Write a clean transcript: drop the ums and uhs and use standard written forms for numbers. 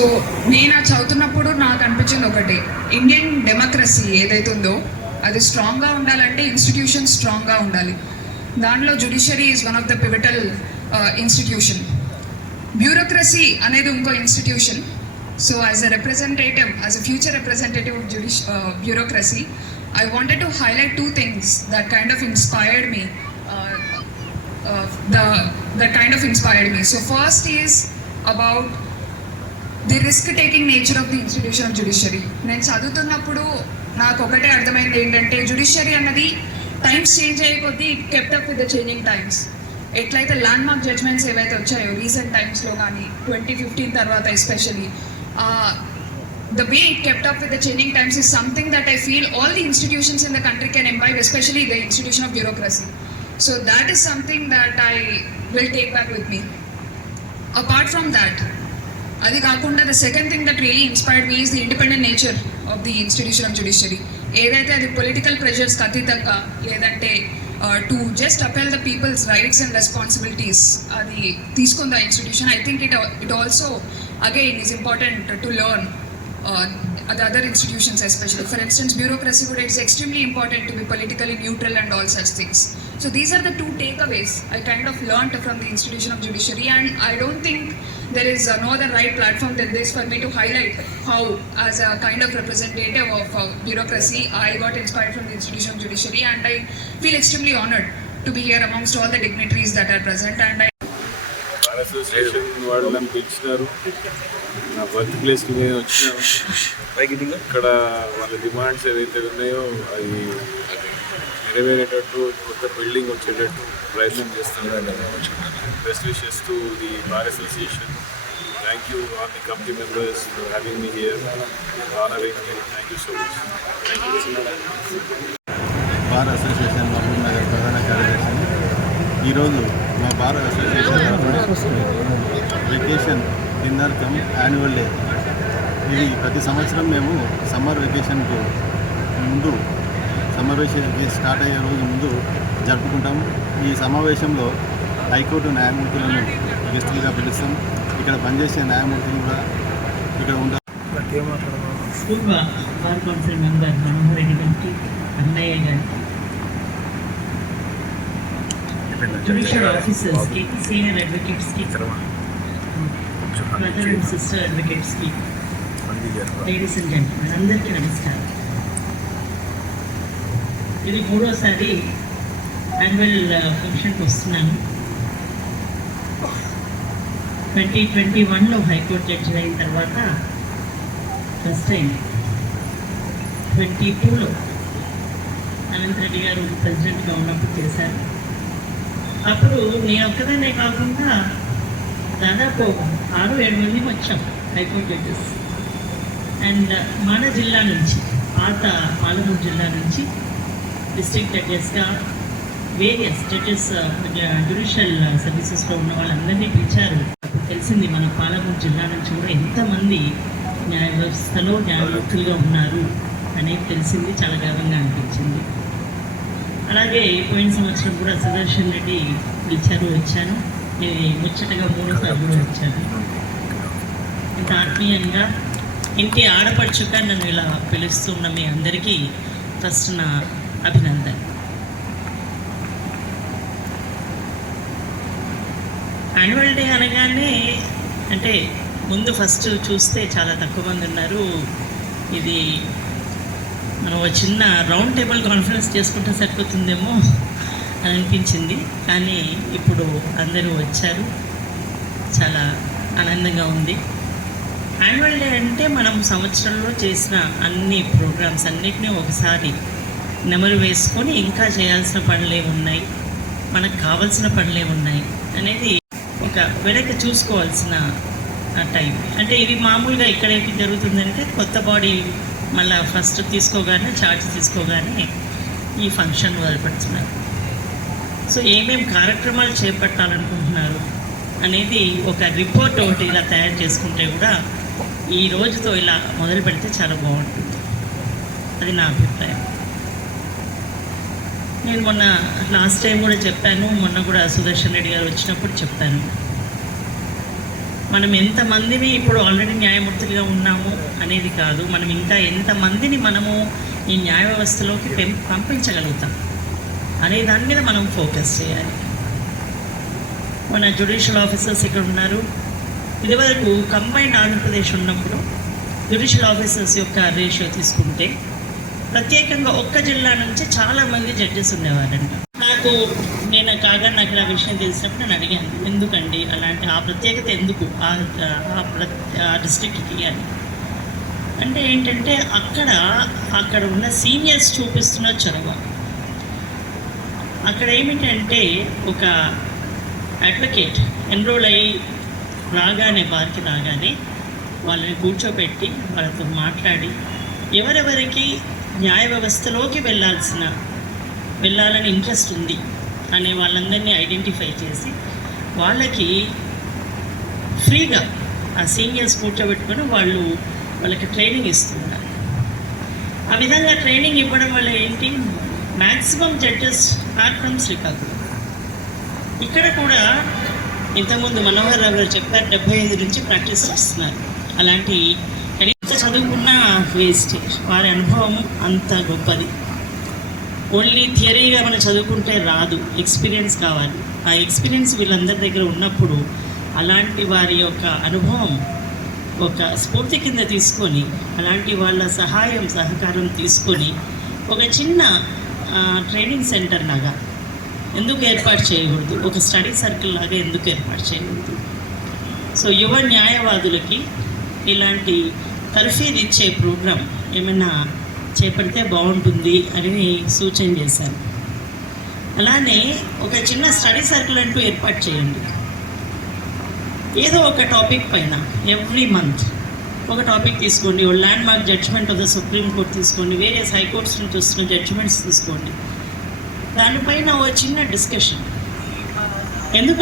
So నేను ఆ చదువుతున్నప్పుడు నాకు అనిపించింది ఒకటి, ఇండియన్ డెమోక్రసీ ఏదైతే ఉందో అది స్ట్రాంగ్గా ఉండాలంటే ఇన్స్టిట్యూషన్ స్ట్రాంగ్గా ఉండాలి. దానిలో judiciary is one of the pivotal institution. Bureaucracy అనేది ఇంకో institution. So as a representative, as a future representative of bureaucracy, I wanted to highlight two things that kind of inspired me. That kind of inspired me. So first is about the risk-taking nature of the institution of judiciary. నేను చదువుతున్నప్పుడు నాకు ఒకటే అర్థమైంది ఏంటంటే, judiciary అన్నది times change అయ్యే కొద్దీ it kept up with the changing times. ఎట్లయితే ల్యాండ్ మార్క్ జడ్జ్మెంట్స్ ఏవైతే వచ్చాయో రీసెంట్ టైమ్స్లో కానీ 2015 తర్వాత especially, the way it kept up with the changing times is something that I feel all the institutions in the country can imbibe, especially the institution of bureaucracy. So that is something that I will take back with me. Apart from that, adi kaakunda the second thing that really inspired me is the independent nature of the institution of judiciary. Edaithe adi political pressures katitanga ledante to just uphold the people's rights and responsibilities adi teeskunda institution, I think it also again is important to learn the other institutions, especially for instance bureaucracy would, it's extremely important to be politically neutral and all such things. So these are the two takeaways I kind of learned from the institution of judiciary, and I don't think there is no other right platform than this for me to highlight how as a kind of representative of bureaucracy I got inspired from the institution of judiciary, and I feel extremely honored to be here amongst all the dignitaries that are present. And association వాళ్ళు నన్ను పిలిచినారు, నా birth ప్లేస్కి మేము వచ్చినాము. ఇక్కడ వాళ్ళ demands ఏవైతే ఉన్నాయో అవి నెరవేరేటట్టు, కొత్త బిల్డింగ్ వచ్చేటట్టు ప్రయత్నం చేస్తున్నాను. Best wishes to the bar association. Thank you all the committee members for having me here, honouring me. Thank you so much. Bar association Mahabubnagar ప్రధాన కార్యదర్శి. ఈరోజు మా bar association vacation dinner cum annual day. ఇది ప్రతి సంవత్సరం మేము summer వెకేషన్కు ముందు, summer vacation start అయ్యే రోజు ముందు జరుపుకుంటాము. ఈ సమావేశంలో హైకోర్టు న్యాయమూర్తులను గెస్టులుగా పిలుస్తాం. ఇక్కడ పనిచేసే న్యాయమూర్తులు కూడా ఇక్కడ ఉంటారు. Bar council member Manohar Reddy గారికి, అన్నయ్య గారు, judicial officers की, senior advocates की, brother and sister advocates की, ladies and gentlemen, అందరికీ నమస్కారం. ఇది మూడోసారి యాన్యువల్ ఫంక్షన్కి వస్తున్నాను. 2021లో హైకోర్టు జడ్జి అయిన తర్వాత ఫస్ట్ టైం 22లో అనంత్ రెడ్డి గారు ప్రెసిడెంట్గా ఉన్నప్పుడు చేశారు. అప్పుడు నేను ఒక్కదాన్నే కాకుండా దాదాపు 6-7 మంది వచ్చాం హైకోర్టు జడ్జెస్. అండ్ మన జిల్లా నుంచి, పాత పాలమూరు జిల్లా నుంచి డిస్ట్రిక్ట్ జడ్జెస్గా వేరియస్ జడ్జెస్ జ్యుడిషియల్ సర్వీసెస్లో ఉన్న వాళ్ళందరినీ పిలిచారు. అప్పుడు తెలిసింది మన పాలమూరు జిల్లా నుంచి కూడా ఎంతమంది న్యాయ వ్యవస్థలో న్యాయమూర్తులుగా ఉన్నారు అనేది తెలిసింది. చాలా గర్వంగా అనిపించింది. అలాగే పోయిన సంవత్సరం కూడా సుదర్శన్ రెడ్డి పిలిచారు, వచ్చాను. ఇది ముచ్చటగా మూడోసారి కూడా వచ్చాను. ఇంత ఆత్మీయంగా ఇంటి ఆడపడుచుగా నన్ను ఇలా పిలుస్తున్న మీ అందరికీ ఫస్ట్ నా అభినందన. యాన్యువల్ డే అనగానే అంటే ముందు ఫస్ట్ చూస్తే చాలా తక్కువ మంది ఉన్నారు. ఇది మనం ఒక చిన్న రౌండ్ టేబుల్ కాన్ఫరెన్స్ చేసుకుంటే సరిపోతుందేమో అని అనిపించింది. కానీ ఇప్పుడు అందరూ వచ్చారు, చాలా ఆనందంగా ఉంది. యాన్యువల్ డే అంటే మనం సంవత్సరంలో చేసిన అన్ని ప్రోగ్రామ్స్ అన్నిటినీ ఒకసారి నెమరు వేసుకొని ఇంకా చేయాల్సిన పనులే ఉన్నాయి, మనకు కావాల్సిన పనులే ఉన్నాయి అనేది ఒక వెనక్కి చూసుకోవాల్సిన టైం. అంటే ఇది మామూలుగా ఇక్కడ ఏమి జరుగుతుందంటే కొత్త బాడీ మళ్ళీ ఫస్ట్ తీసుకోగానే ఛార్జ్ తీసుకోగానే ఈ ఫంక్షన్ మొదలుపెడుతున్నారు. సో ఏమేమి కార్యక్రమాలు చేపట్టాలనుకుంటున్నారు అనేది ఒక రిపోర్ట్ ఒకటి ఇలా తయారు చేసుకుంటే కూడా ఈ రోజుతో ఇలా మొదలు పెడితే చాలా బాగుంటుంది. అది నా అభిప్రాయం. నేను మొన్న లాస్ట్ టైం కూడా చెప్పాను, మొన్న కూడా సుదర్శన్ రెడ్డి గారు వచ్చినప్పుడు చెప్పాను. మనం ఎంతమందిని ఇప్పుడు ఆల్రెడీ న్యాయమూర్తులుగా ఉన్నాము అనేది కాదు, మనం ఇంకా ఎంతమందిని మనము ఈ న్యాయ వ్యవస్థలోకి పంపించగలుగుతాం అనే దాని మీద మనం ఫోకస్ చేయాలి. మన జ్యుడిషియల్ ఆఫీసర్స్ ఇక్కడ ఉన్నారు. ఇదివరకు కంబైన్డ్ ఆంధ్రప్రదేశ్ ఉన్నప్పుడు జ్యుడిషియల్ ఆఫీసర్స్ యొక్క రేషియో తీసుకుంటే ప్రత్యేకంగా ఒక్క జిల్లా నుంచి చాలామంది జడ్జెస్ ఉండేవారండి. నాకు ఆ విషయం తెలిసినప్పుడు నేను అడిగాను, ఎందుకండి అలాంటి ఆ ప్రత్యేకత ఎందుకు ఆ డిస్ట్రిక్ట్కి అని. అంటే ఏంటంటే అక్కడ ఉన్న సీనియర్స్ చూపిస్తున్న చొరవ. అక్కడ ఏమిటంటే ఒక అడ్వకేట్ ఎన్రోల్ అయ్యి బార్కి రాగానే వాళ్ళని కూర్చోబెట్టి వాళ్ళతో మాట్లాడి ఎవరెవరికి న్యాయ వ్యవస్థలోకి వెళ్ళాలని ఇంట్రెస్ట్ ఉంది అనే వాళ్ళందరినీ ఐడెంటిఫై చేసి వాళ్ళకి ఫ్రీగా ఆ సీనియర్స్ కూర్చోబెట్టుకొని వాళ్ళకి ట్రైనింగ్ ఇస్తున్నారు. ఆ విధంగా ట్రైనింగ్ ఇవ్వడం వల్ల ఏంటి, maximum judges are from Srikakulam. ఇక్కడ కూడా ఇంతకుముందు మనోహర్ రావు గారు చెప్పారు 75 నుంచి ప్రాక్టీస్ చేస్తున్నారు. అలాంటి ఎంత చదువుకున్న వేస్టేజ్, వారి అనుభవం అంత గొప్పది. ఓన్లీ థియరీగా మనం చదువుకుంటే రాదు, ఎక్స్పీరియన్స్ కావాలి. ఆ ఎక్స్పీరియన్స్ వీళ్ళందరి దగ్గర ఉన్నప్పుడు అలాంటి వారి యొక్క అనుభవం ఒక స్ఫూర్తి కింద తీసుకొని అలాంటి వాళ్ళ సహకారం తీసుకొని ఒక చిన్న ట్రైనింగ్ సెంటర్ లాగా ఎందుకు ఏర్పాటు చేయకూడదు, ఒక స్టడీ సర్కిల్ లాగా ఎందుకు ఏర్పాటు చేయకూడదు. సో యువ న్యాయవాదులకి ఇలాంటి తర్ఫీదు ఇచ్చే ప్రోగ్రాం ఏమైనా చేపడితే బాగుంటుంది అని సూచన చేశాను. అలానే ఒక చిన్న స్టడీ సర్కిల్ అంటూ ఏర్పాటు చేయండి. ఏదో ఒక టాపిక్ పైన ఎవ్రీ మంత్ ఒక టాపిక్ తీసుకోండి. ఓ landmark judgement of the supreme court తీసుకోండి, వేరియస్ హైకోర్ట్స్ నుంచి వస్తున్న జడ్జిమెంట్స్ తీసుకోండి. దానిపైన ఒక చిన్న డిస్కషన్. ఎందుకంటే